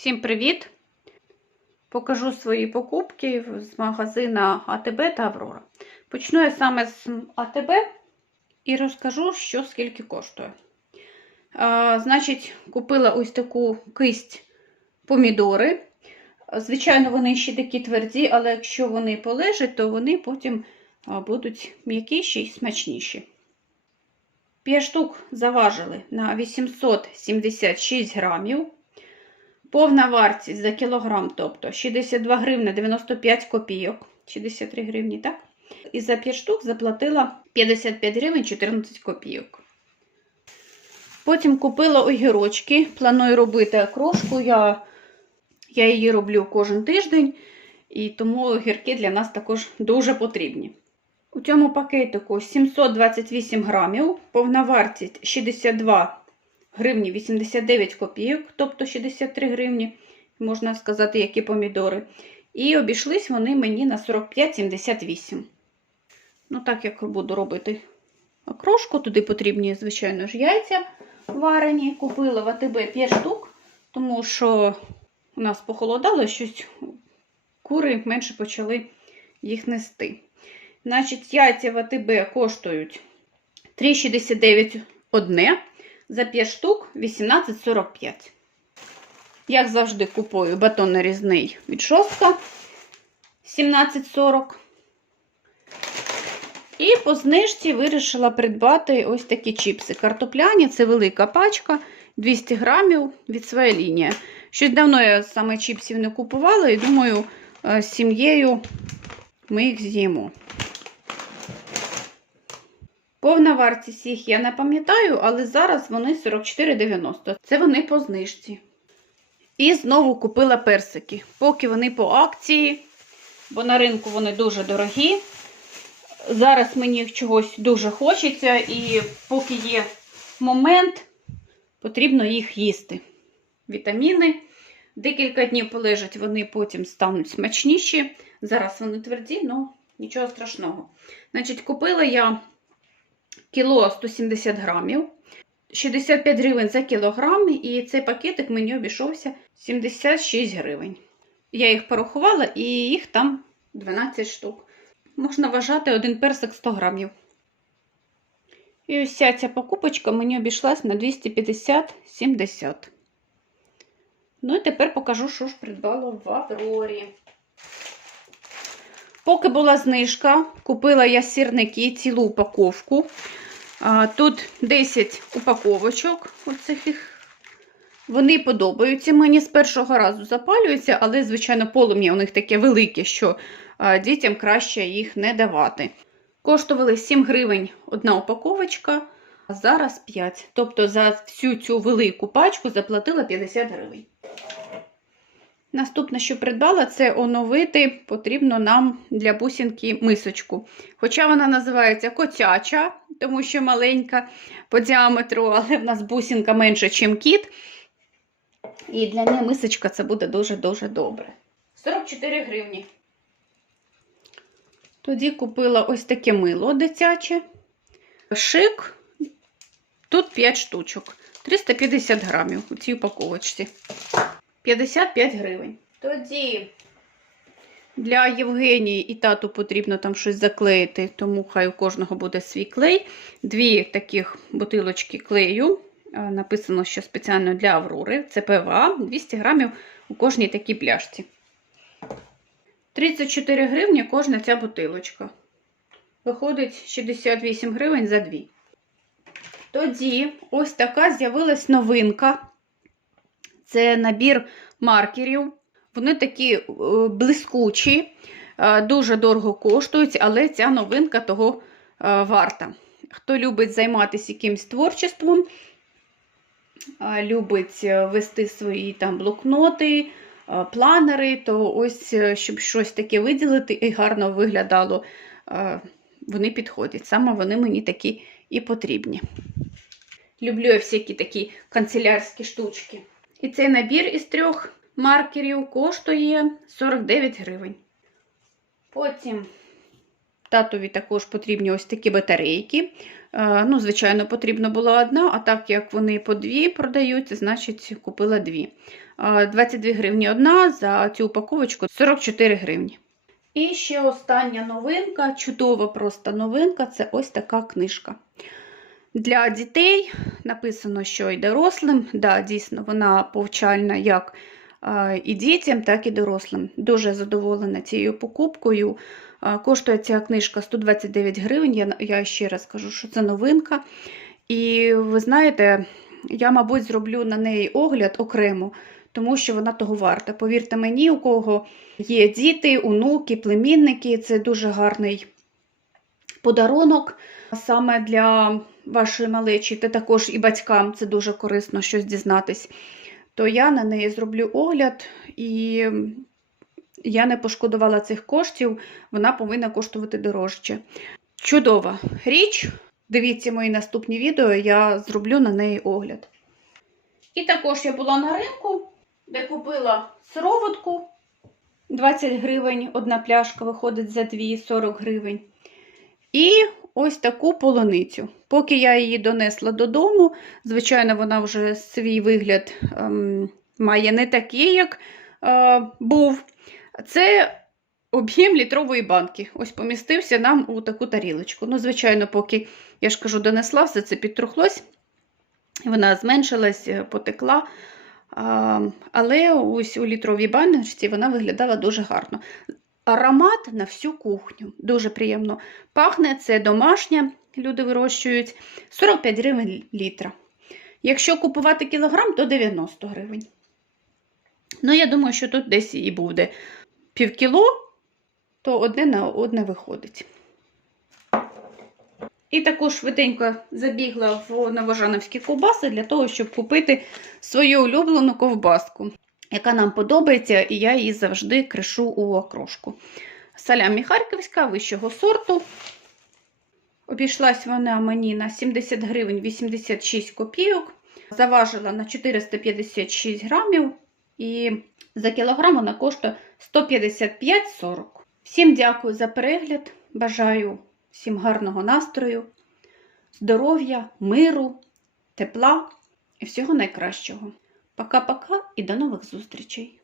Всім привіт! Покажу свої покупки з магазина АТБ та Аврора. Почну я саме з АТБ і розкажу, що скільки коштує. А, значить, купила ось таку кисть помідори. Звичайно, вони ще такі тверді, але якщо вони полежать, то вони потім будуть м'якіші і смачніші. 5 штук заважили на 876 грамів. Повна вартість за кілограм, тобто 62 гривни 95 копійок, 63 гривні, так? І за 5 штук заплатила 55 гривень 14 копійок. Потім купила огірочки. Планую робити окрошку. Я, я її роблю кожен тиждень, і тому огірки для нас також дуже потрібні. У цьому пакетику 728 грамів, повна вартість 62 гривні 89 копійок, тобто 63 гривні, можна сказати, які помідори. І обійшлись вони мені на 45,78. Ну, так як буду робити окрошку, туди потрібні, звичайно ж, яйця варені. Купила в АТБ 5 штук, тому що у нас похолодало, щось кури менше почали їх нести. Значить, яйця в АТБ коштують 3,69 одне. За 5 штук 18,45. Як завжди, купую батон нарізний від шостка 17,40. І по знижці вирішила придбати ось такі чіпси. Картопляні це велика пачка 200 грамів від своєї лінії. Щось давно я саме чіпсів не купувала, і думаю, з сім'єю ми їх з'їмо. Повна вартість їх я не пам'ятаю, але зараз вони 44,90. Це вони по знижці. І знову купила персики. Поки вони по акції, бо на ринку вони дуже дорогі. Зараз мені їх чогось дуже хочеться, і поки є момент, потрібно їх їсти. Вітаміни. Декілька днів полежать, вони потім стануть смачніші. Зараз вони тверді, але нічого страшного. Значить, купила я кіло 170 грамів, 65 гривень за кілограм, і цей пакетик мені обійшовся 76 гривень. Я їх порахувала, і їх там 12 штук. Можна вважати один персик 100 грамів. І ось ця покупочка мені обійшлась на 250-70. Ну і тепер покажу, що ж придбала в Аврорі. Поки була знижка, купила я сірники цілу упаковку. Тут 10 упаковочок. Оцих їх. Вони подобаються. Мені з першого разу запалюються, але, звичайно, полум'я у них таке велике, що дітям краще їх не давати. Коштували 7 гривень одна упаковочка, а зараз 5. Тобто за всю цю велику пачку заплатила 50 гривень. Наступне, що придбала, це оновити потрібно нам для бусинки мисочку. Хоча вона називається котяча, тому що маленька по діаметру, але в нас бусинка менша, ніж кіт. І для неї мисочка це буде дуже-дуже добре. 44 гривні. Тоді купила ось таке мило дитяче. Шик. Тут 5 штучок. 350 грамів у цій упаковочці. 55 гривень. Тоді для Євгенії і тату потрібно там щось заклеїти, тому хай у кожного буде свій клей. Дві таких бутилочки клею. Написано, що спеціально для Аврори. Це ПВА, 200 грамів у кожній такій пляшці. 34 гривні кожна ця бутилочка. Виходить 68 гривень за дві. Тоді ось така з'явилась новинка. Це набір маркерів. Вони такі блискучі, дуже дорого коштують, але ця новинка того варта. Хто любить займатися якимось творчеством, любить вести свої там блокноти, планери, то ось, щоб щось таке виділити і гарно виглядало, вони підходять. Саме вони мені такі і потрібні. Люблю я всякі такі канцелярські штучки. І цей набір із трьох маркерів коштує 49 гривень. Потім татові також потрібні ось такі батарейки. Е, Ну, звичайно, потрібно була одна, а так як вони по дві продаються, значить купила дві. Е, 22 гривні одна, за цю упаковочку 44 гривні. І ще остання новинка, чудова просто новинка це ось така книжка. Для дітей написано, що й дорослим. Да, дійсно, вона повчальна як і дітям, так і дорослим. Дуже задоволена цією покупкою. Коштує ця книжка 129 гривень. Я, я ще раз кажу, що це новинка. І ви знаєте, я, мабуть, зроблю на неї огляд окремо, тому що вона того варта. Повірте мені, у кого є діти, онуки, племінники, це дуже гарний подарунок саме для вашої малечі, та також і батькам це дуже корисно щось дізнатись. То я на неї зроблю огляд, і я не пошкодувала цих коштів, вона повинна коштувати дорожче. Чудова річ. Дивіться мої наступні відео, я зроблю на неї огляд. І також я була на ринку, де купила сироватку. 20 гривень одна пляшка виходить за 2, 40 гривень. І ось таку полуницю. Поки я її донесла додому, звичайно, вона вже свій вигляд ем, має не такий, як е, був. Це об'єм літрової банки. Ось помістився нам у таку тарілочку. Ну, звичайно, поки, я ж кажу, донесла, все це підтрухлось, вона зменшилась, е, потекла. А, але ось у літровій баночці вона виглядала дуже гарно. Аромат на всю кухню. Дуже приємно. Пахне це домашнє, люди вирощують 45 гривень літра. Якщо купувати кілограм, то 90 гривень. Ну, я думаю, що тут десь і буде півкіло, то одне на одне виходить. І також швиденько забігла в новожановські ковбаси для того, щоб купити свою улюблену ковбаску, яка нам подобається, і я її завжди кришу у окрошку. Салямі харківська вищого сорту. Обійшлась вона мені на 70 гривень 86 копійок. Заважила на 456 грамів. І за кілограм вона коштує 155,40. Всім дякую за перегляд. Бажаю всім гарного настрою, здоров'я, миру, тепла і всього найкращого. Пока-пока і до нових зустрічей!